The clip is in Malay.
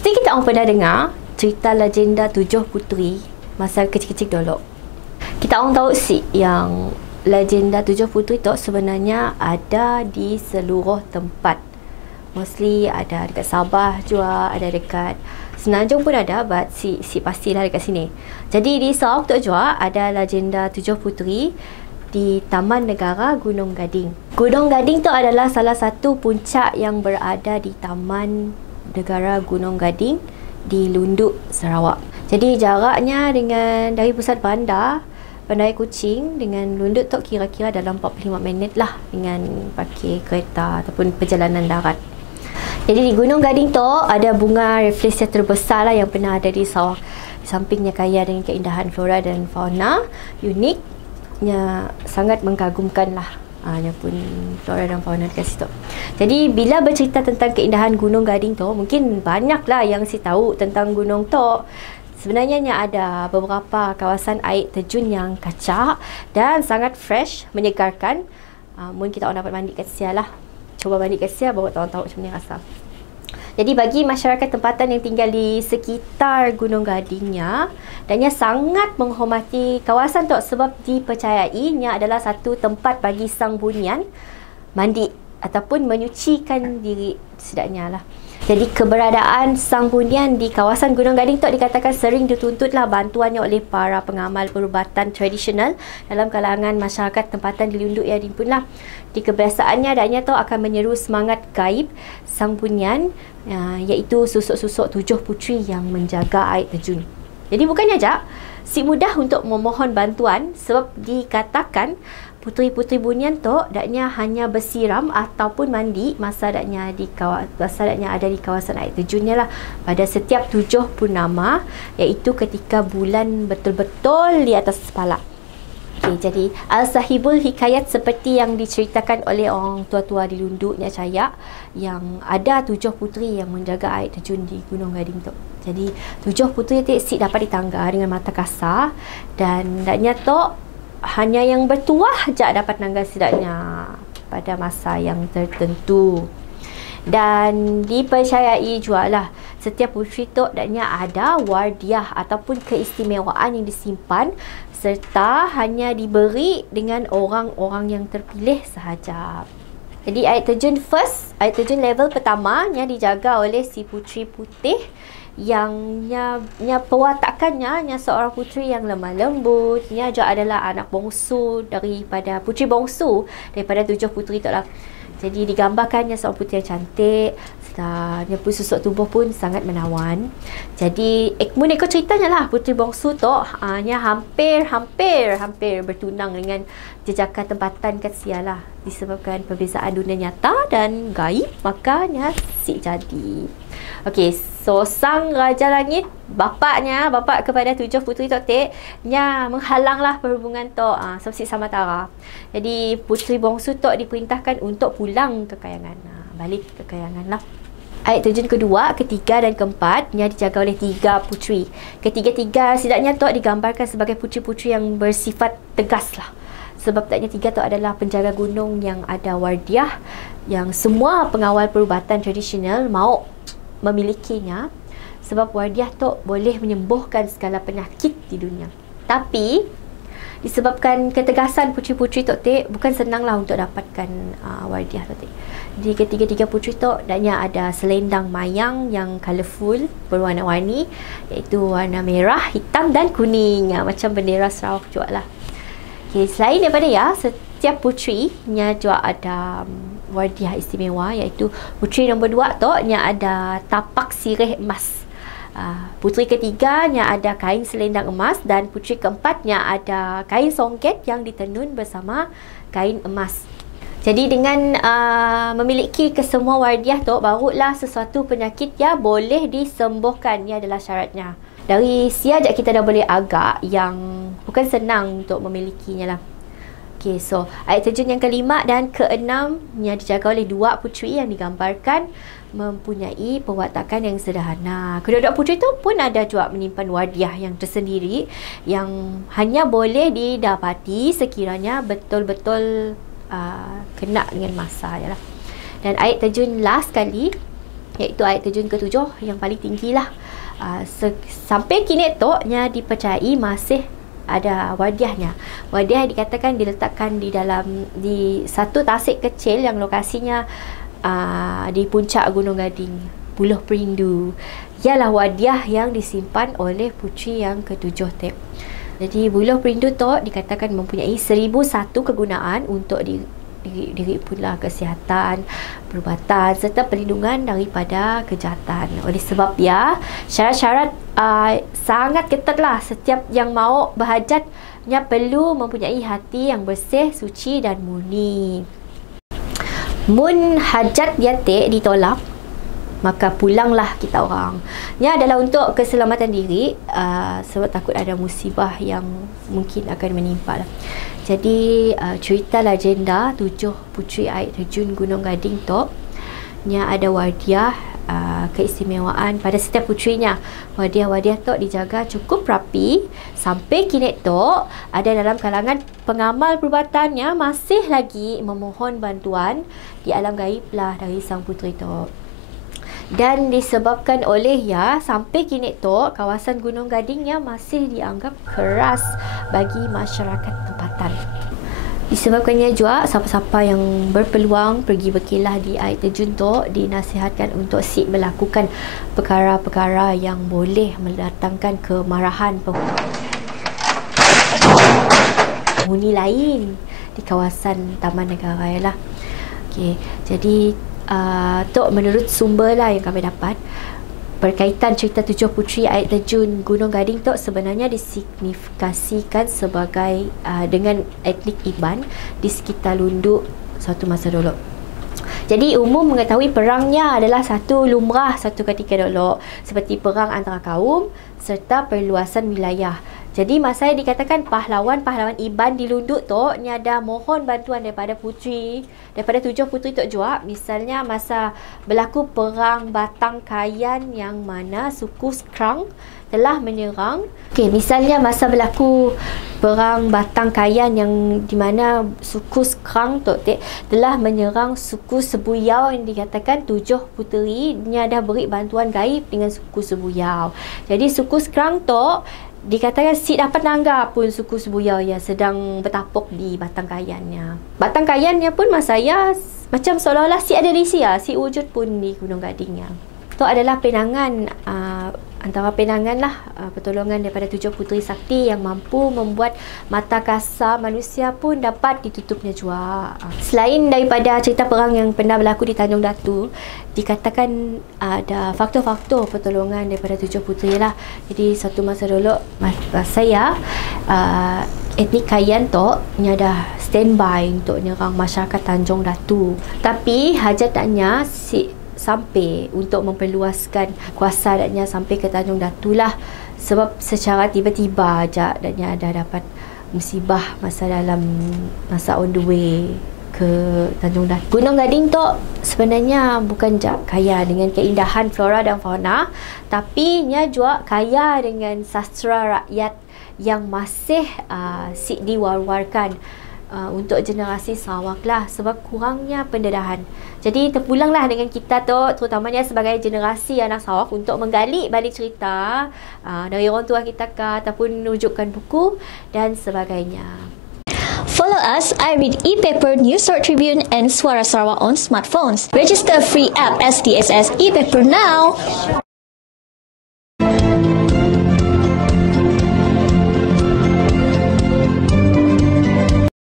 Mesti kita orang pernah dengar cerita legenda 7 puteri masa kecil-kecil dulu. Kita orang tahu sih yang legenda 7 puteri tu sebenarnya ada di seluruh tempat. Mostly ada dekat Sabah juga, ada dekat Semenanjung pun ada, but si pastilah dekat sini. Jadi di Sarawak tu juga ada legenda 7 puteri di Taman Negara Gunung Gading. Gunung Gading tu adalah salah satu puncak yang berada di Taman Negara Gunung Gading di Lunduk, Sarawak. Jadi jaraknya dari pusat bandar Kuching dengan Lunduk tu kira-kira dalam 45 minit lah dengan pakai kereta ataupun perjalanan darat. Jadi di Gunung Gading tu ada bunga rafflesia terbesar lah yang pernah ada di Sarawak. Di sampingnya kaya dengan keindahan flora dan fauna uniknya, sangat mengagumkan lah. Yang pun flora dan fauna dekat situ. Jadi bila bercerita tentang keindahan Gunung Gading tu, mungkin banyak lah yang si tahu tentang gunung tu. Sebenarnya ada beberapa kawasan air terjun yang kacak dan sangat fresh, menyegarkan. Mungkin kita orang dapat mandi kat situ lah. Cuba mandi kat situ baru tahu macam mana rasa. Jadi bagi masyarakat tempatan yang tinggal di sekitar Gunung Gadingnya, dannya sangat menghormati kawasan tu sebab dipercayai ia adalah satu tempat bagi sang bunian mandi ataupun menyucikan diri sedaknya lah. Jadi keberadaan sang bunian di kawasan Gunung Gading tu dikatakan sering dituntutlah bantuannya oleh para pengamal perubatan tradisional dalam kalangan masyarakat tempatan di Lunduk yang pun lah. Di kebiasaannya adanya tu akan menyeru semangat gaib sang bunian, iaitu susuk-susuk 7 puteri yang menjaga air terjun. Jadi bukannya aja si mudah untuk memohon bantuan sebab dikatakan puteri-puteri bunian tu daknya hanya bersiram ataupun mandi masa daknya ada di kawasan air terjunnya lah pada setiap 7 purnama, iaitu ketika bulan betul-betul di atas kepala. Okey, jadi Al-Sahibul Hikayat seperti yang diceritakan oleh orang tua-tua di Lunduk Nyak Cayak yang ada 7 puteri yang menjaga air terjun di Gunung Gading tu. Jadi 7 puteri tu dapat ditangga dengan mata kasar dan daknya tu hanya yang bertuah je dapat nanggal sidaknya pada masa yang tertentu. Dan dipercayai juga lah setiap puteri tu daknya ada wardiah ataupun keistimewaan yang disimpan serta hanya diberi dengan orang-orang yang terpilih sahaja. Jadi air terjun level pertama yang dijaga oleh si puteri putih yang perwatakannya seorang puteri yang lemah lembut. Nya juga adalah anak bongsu daripada puteri bongsu daripada 7 puteri tu lah. Jadi digambarkannya seorang puteri yang cantik, dia pun susuk tubuh pun sangat menawan. Jadi ikut ceritanya lah puteri bongsu tu hampir bertunang dengan jejaka tempatan kat sialah disebabkan perbezaan dunia nyata dan gaib, makanya si jadi. Okey, so sang Raja Langit, bapak kepada 7 puteri tu menghalanglah perhubungan tu sebab Samatara. Jadi puteri bongsu tu diperintahkan untuk pulang ke kayangan, balik ke kayangan lah. Air terjun kedua, ketiga dan keempat dijaga oleh 3 puteri. Ketiga-tiga sidaknya tu digambarkan sebagai puteri-puteri yang bersifat tegas lah. Sebab taknya 3 tu adalah penjaga gunung yang ada wardiah yang semua pengawal perubatan tradisional mahu memilikinya sebab wardiah tu boleh menyembuhkan segala penyakit di dunia. Tapi disebabkan ketegasan puteri-puteri tu bukan senanglah untuk dapatkan wardiah tu. Di ketiga-tiga puteri tu daknya ada selendang mayang yang colourful, berwarna-warni, iaitu warna merah, hitam dan kuning, macam bendera Sarawak juga lah. Okay, selain daripada setiap puteri juga ada wardiah istimewa, iaitu puteri nombor 2 tu ada tapak sirih emas. Puteri ketiga ada kain selendang emas dan puteri keempatnya ada kain songket yang ditenun bersama kain emas. Jadi dengan memiliki kesemua wardiah tu barulah sesuatu penyakit boleh disembuhkan. Ini adalah syaratnya. Dari siajak kita dah boleh agak yang bukan senang untuk memilikinya lah. Okay, so air terjun yang kelima dan keenam dijaga oleh 2 puteri yang digambarkan mempunyai perwatakan yang sederhana. Kedua-dua puteri tu pun ada juga menyimpan wardiah yang tersendiri yang hanya boleh didapati sekiranya betul-betul kena dengan masa je lah. Dan air terjun last kali iaitu air terjun ke-7 yang paling tinggi lah. Sampai kini nya dipercayai masih ada wadiahnya. Wadiah dikatakan diletakkan di satu tasik kecil yang lokasinya di puncak Gunung Gading, Buloh Perindu. Ialah wadiah yang disimpan oleh puteri yang ke-7 Tep. Jadi Buloh Perindu tu dikatakan mempunyai 1001 kegunaan untuk diri pula kesihatan, perubatan serta perlindungan daripada kejahatan. Oleh sebab syarat-syarat sangat ketatlah. Setiap yang mau berhajatnya perlu mempunyai hati yang bersih, suci dan murni. Mun hajat ditolak, maka pulanglah kita orang. Ini adalah untuk keselamatan diri, sebab takut ada musibah yang mungkin akan menimpa. Jadi cerita legenda 7 puteri air terjun Gunung Gading tu, nya ada wadiah keistimewaan pada setiap puterinya. Wadiah-wadiah tu dijaga cukup rapi sampai kini tu ada dalam kalangan pengamal perubatannya masih lagi memohon bantuan di alam gaib lah dari sang puteri tu. Dan disebabkan oleh sampai kini tu kawasan Gunung Gadingnya masih dianggap keras bagi masyarakat tempatan. Disebabkannya juga siapa-siapa yang berpeluang pergi berkelah di air terjun tu dinasihatkan untuk melakukan perkara-perkara yang boleh mendatangkan kemarahan penghuni lain di kawasan Taman Negara lah. Okey, jadi menurut sumber lah yang kami dapat, berkaitan cerita 7 puteri air terjun Gunung Gading tu sebenarnya disignifikasikan sebagai dengan etnik Iban di sekitar Lunduk suatu masa dulu. Jadi umum mengetahui perangnya adalah satu lumrah satu ketika dulu, seperti perang antara kaum serta perluasan wilayah. Jadi masa yang dikatakan pahlawan-pahlawan Iban di Lunduk tu ada mohon bantuan daripada 7 puteri tu juga. Misalnya masa berlaku perang Batang Kayan yang mana suku Skrang telah menyerang. Okey, misalnya masa berlaku perang Batang Kayan yang di mana suku Skrang tu telah menyerang suku Sebuyau, yang dikatakan 7 puteri dah beri bantuan gaib dengan suku Sebuyau. Jadi suku Skrang tu dikatakan dapat nanggar pun suku Sebuyau yang sedang bertapuk di Batang Kayannya. Batang Kayannya pun masa macam seolah-olah ada di wujud pun di Gunung Gadingnya. Itu adalah penangan antara penangan lah pertolongan daripada 7 puteri sakti yang mampu membuat mata kasar manusia pun dapat ditutupnya juga. Selain daripada cerita perang yang pernah berlaku di Tanjung Datu, dikatakan ada faktor-faktor pertolongan daripada 7 puteri lah. Jadi satu masa dulu saya etnik Kayan tu dah standby untuk menyerang masyarakat Tanjung Datu. Tapi hajatnya sampai untuk memperluaskan kuasa adanya sampai ke Tanjung Datu lah, sebab secara tiba-tiba aja adanya ada dapat musibah masa on the way ke Tanjung Datu. Gunung Gading tu sebenarnya bukan kaya dengan keindahan flora dan fauna, tapi nya juga kaya dengan sastra rakyat yang masih diwar-warkan untuk generasi Sarawak lah, sebab kurangnya pendedahan. Jadi terpulanglah dengan kita tu, terutamanya sebagai generasi anak Sarawak, untuk menggali balik cerita dari orang tua kita ataupun rujukan buku dan sebagainya. Follow us, I Read E-Paper, News Short Tribune and Suara Sarawak on smartphones. Register free app SDSS E-Paper now.